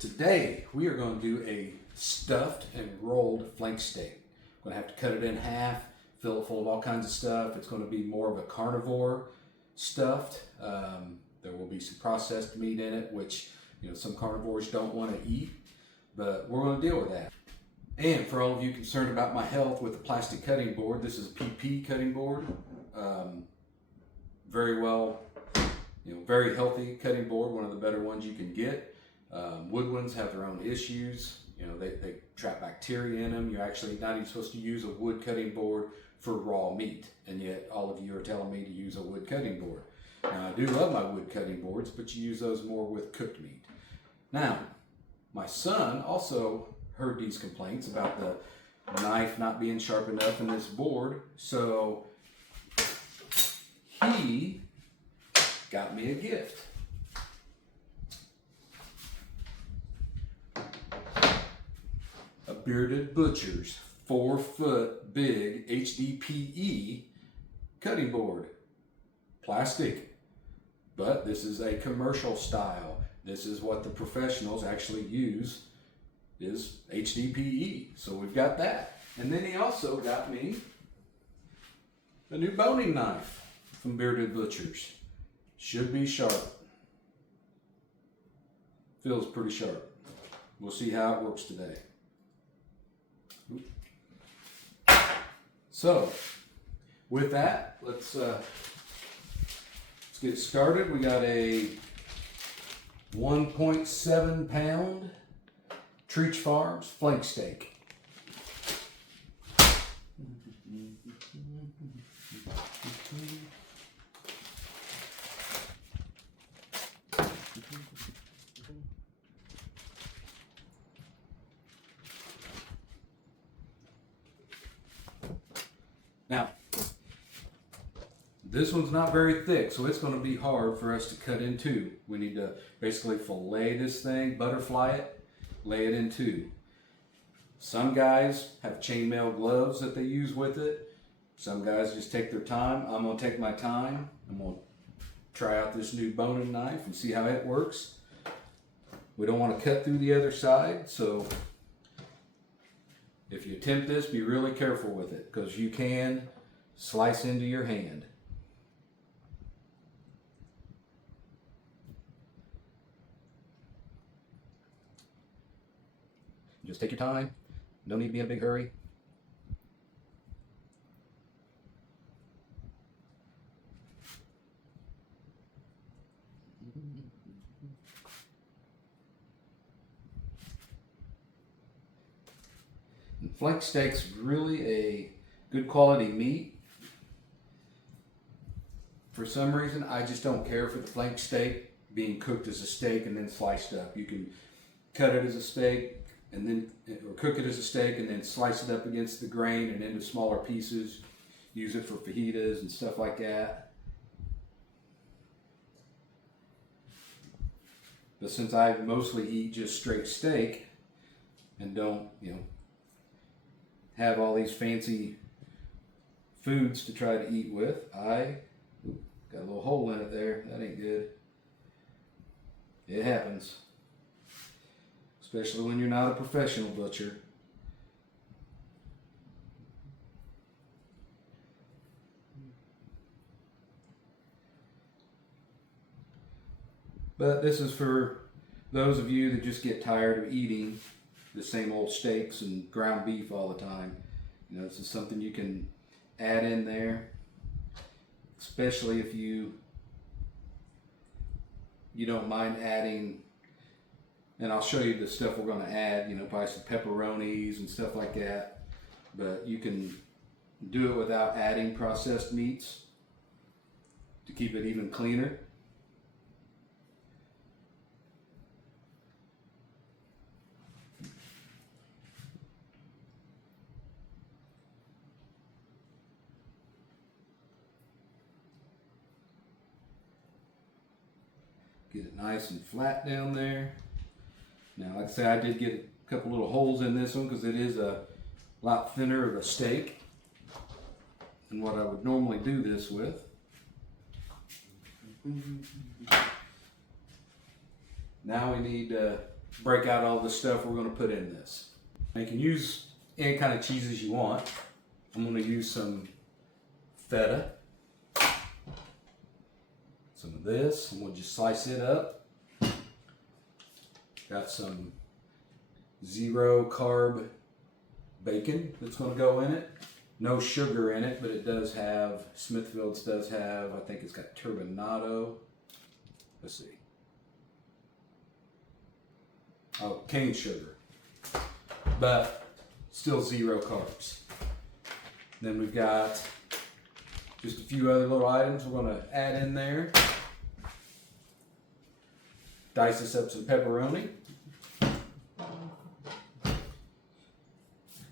Today we are going to do a stuffed and rolled flank steak. I'm going to have to cut it in half, fill it full of all kinds of stuff. It's going to be more of a carnivore stuffed. There will be some processed meat in it, which some carnivores don't want to eat, but we're going to deal with that. And for all of you concerned about my health with the plastic cutting board, this is a PP cutting board. Very well, very healthy cutting board, one of the better ones you can get. Wood ones have their own issues. They trap bacteria in them. You're actually not even supposed to use a wood cutting board for raw meat, and yet all of you are telling me to use a wood cutting board. Now, I do love my wood cutting boards, but you use those more with cooked meat. Now, my son also heard these complaints about the knife not being sharp enough in this board, so he got me a gift. A Bearded Butcher's 4-foot big HDPE cutting board. Plastic, but this is a commercial style. This is what the professionals actually use, is HDPE. So we've got that. And then he also got me a new boning knife from Bearded Butchers. Should be sharp. Feels pretty sharp. We'll see how it works today. So, with that, let's get started. We got a 1.7 pound Treach Farms flank steak. Now, this one's not very thick, so it's going to be hard for us to cut in two. We need to basically fillet this thing, butterfly it, lay it in two. Some guys have chainmail gloves that they use with it. Some guys just take their time. I'm going to take my time. I'm going to try out this new boning knife and see how it works. We don't want to cut through the other side, so if you attempt this, be really careful with it, because you can slice into your hand. Just take your time. No need to be in a big hurry. And flank steak's really a good quality meat. For some reason, I just don't care for the flank steak being cooked as a steak and then sliced up. You can cut it as a steak and then, or cook it as a steak and then slice it up against the grain and into smaller pieces. Use it for fajitas and stuff like that. But since I mostly eat just straight steak and don't, have all these fancy foods to try to eat with, I got a little hole in it there. That ain't good. It happens. Especially when you're not a professional butcher. But this is for those of you that just get tired of eating the same old steaks and ground beef all the time. This is something you can add in there, especially if you don't mind adding. And I'll show you the stuff we're going to add, probably some pepperonis and stuff like that. But you can do it without adding processed meats to keep it even cleaner. Get it nice and flat down there. Now, like I say, I did get a couple little holes in this one because it is a lot thinner of a steak than what I would normally do this with. Now we need break out all the stuff we're going to put in this. You can use any kind of cheeses you want. I'm going to use some feta, some of this, and we'll just slice it up. Got some 0 carb bacon that's going to go in it. No sugar in it, but it does have, Smithfield's does have, I think it's got turbinado. Let's see. Oh, cane sugar. But still 0 carbs. Then we've got just a few other little items we're going to add in there. Dice us up some pepperoni.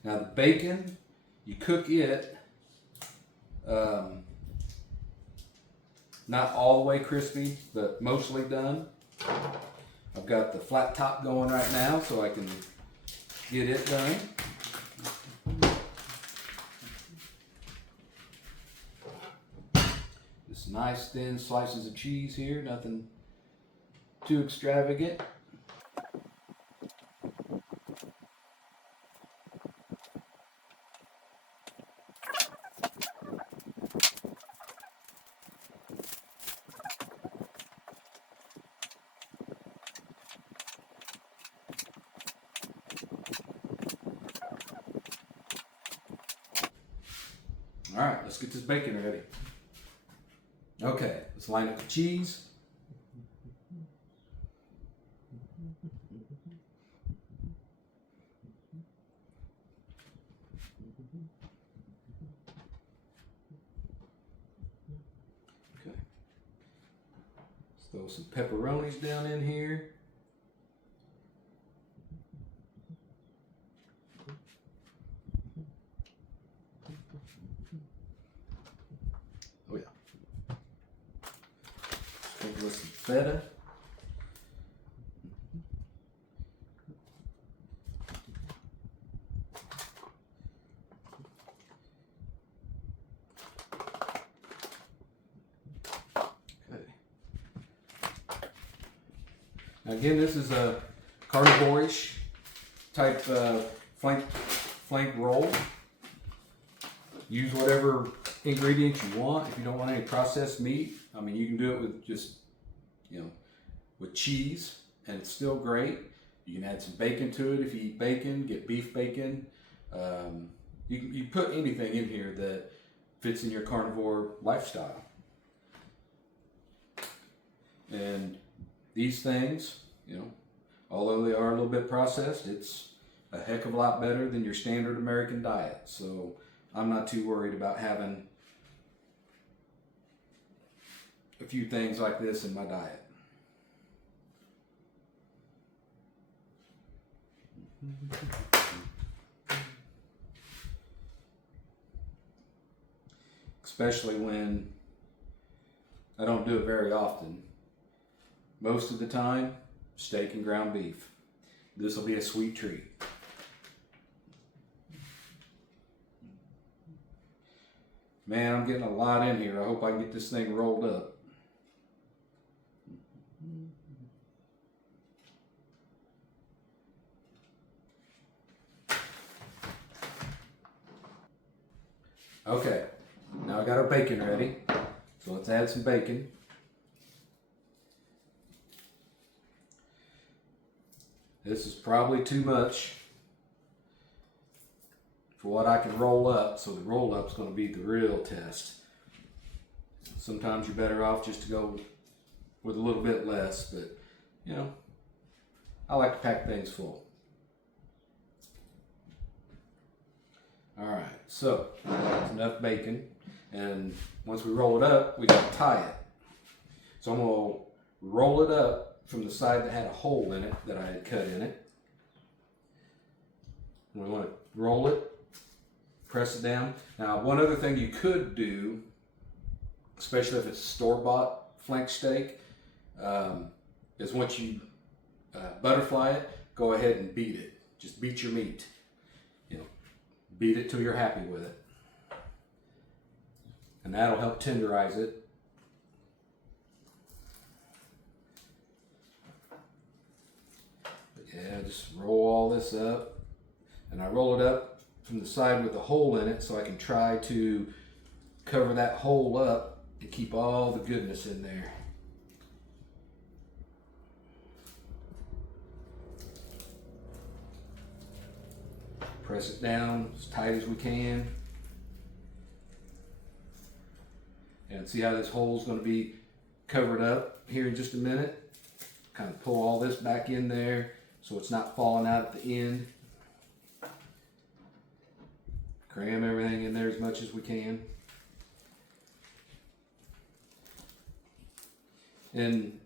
Now the bacon, you cook it not all the way crispy, but mostly done. I've got the flat top going right now so I can get it done. Just nice thin slices of cheese here, nothing too extravagant. All right, let's get this bacon ready. Okay, let's line up the cheese. Okay, let's throw some pepperonis down in here. Oh yeah. Sprinkle with some feta. Okay. Now again, this is a carnivore-ish type flank roll. Use whatever ingredients you want. If you don't want any processed meat, I mean, you can do it with just, with cheese, and it's still great. You can add some bacon to it if you eat bacon. Get beef bacon. You put anything in here that fits in your carnivore lifestyle. And these things, although they are a little bit processed, it's a heck of a lot better than your standard American diet. So I'm not too worried about having a few things like this in my diet. Especially when I don't do it very often. Most of the time, steak and ground beef. This will be a sweet treat. Man, I'm getting a lot in here. I hope I can get this thing rolled up. Okay, now I got our bacon ready. So let's add some bacon. This is probably too much for what I can roll up, so the roll up is going to be the real test. Sometimes you're better off just to go with a little bit less, but I like to pack things full. All right, so that's enough bacon, and once we roll it up, we got to tie it. So I'm going to roll it up from the side that had a hole in it that I had cut in it. And we want to roll it, press it down. Now, one other thing you could do, especially if it's store-bought flank steak, is once you butterfly it, go ahead and beat it. Just beat your meat. Beat it till you're happy with it. And that'll help tenderize it. But just roll all this up, and I roll it up from the side with a hole in it so I can try to cover that hole up and keep all the goodness in there. Press it down as tight as we can. And see how this hole is going to be covered up here in just a minute. Kind of pull all this back in there so it's not falling out at the end. Cram everything in there as much as we can. And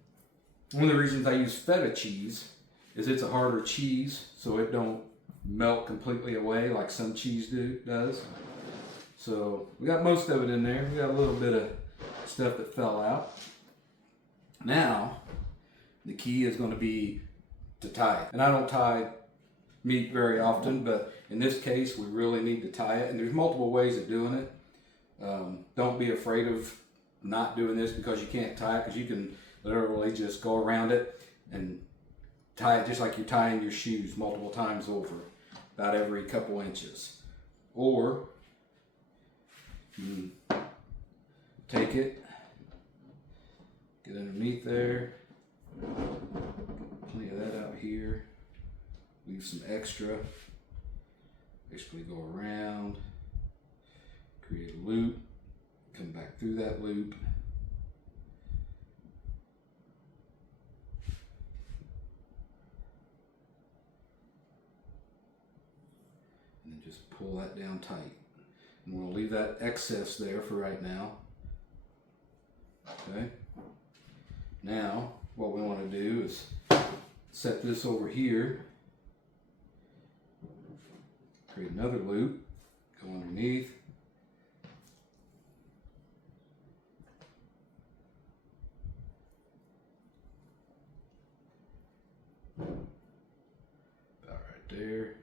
one of the reasons I use feta cheese is it's a harder cheese, so it don't melt completely away like some cheese does. So we got most of it in there. We got a little bit of stuff that fell out. Now, the key is going to be to tie it. And I don't tie meat very often, but in this case, we really need to tie it. And there's multiple ways of doing it. Don't be afraid of not doing this because you can't tie it, because you can literally just go around it and tie it just like you're tying your shoes multiple times over, about every couple inches. Or take it, get underneath there, plenty of that out here, leave some extra, basically go around, create a loop, come back through that loop, and then just pull that down tight. And we'll leave that excess there for right now. Okay. Now, what we want to do is set this over here, create another loop, go underneath, about right there.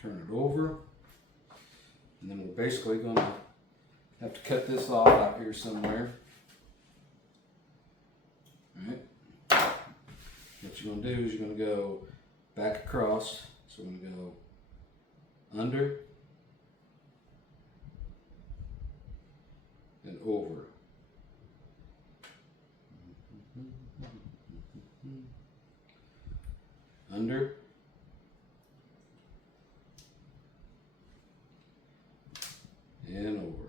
Turn it over, and then we're basically going to have to cut this off out here somewhere. All right. What you're going to do is you're going to go back across. So we're going to go under and over. Under and over.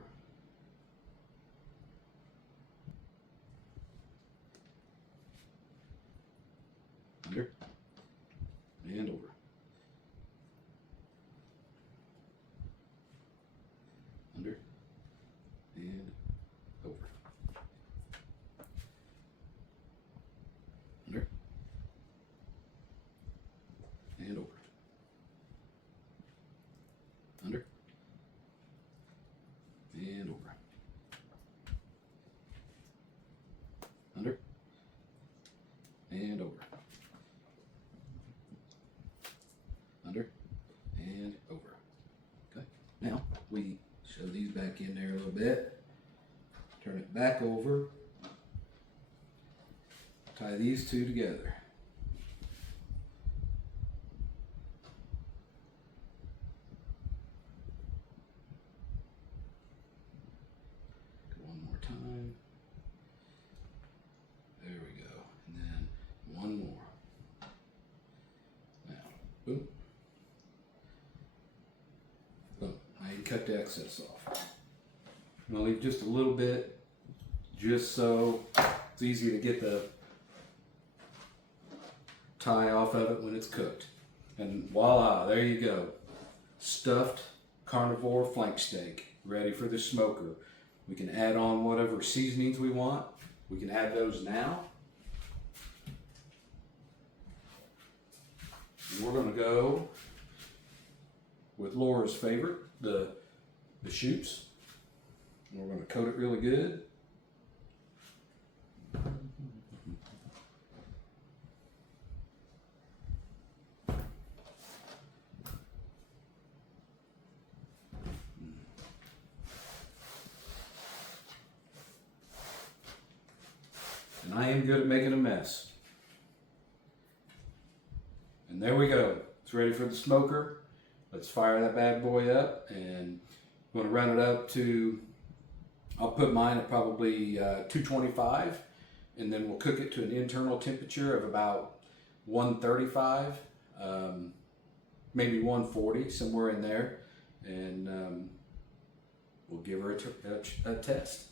Under and over. Under and over. Under and over. Under and over. Under and over. these two together. One more time. There we go. And then one more. Now, boom. Boom. Now you can cut the excess off. I'm going to leave just a little bit, just so it's easy to get the tie off of it when it's cooked. And voila, there you go. Stuffed carnivore flank steak, ready for the smoker. We can add on whatever seasonings we want. We can add those now. And we're going to go with Laura's favorite, the shoots. And we're going to coat it really good. And I am good at making a mess. And there we go. It's ready for the smoker. Let's fire that bad boy up, and I'm going to run it up to, I'll put mine at probably 225, and then we'll cook it to an internal temperature of about 135, maybe 140, somewhere in there, and we'll give her a test.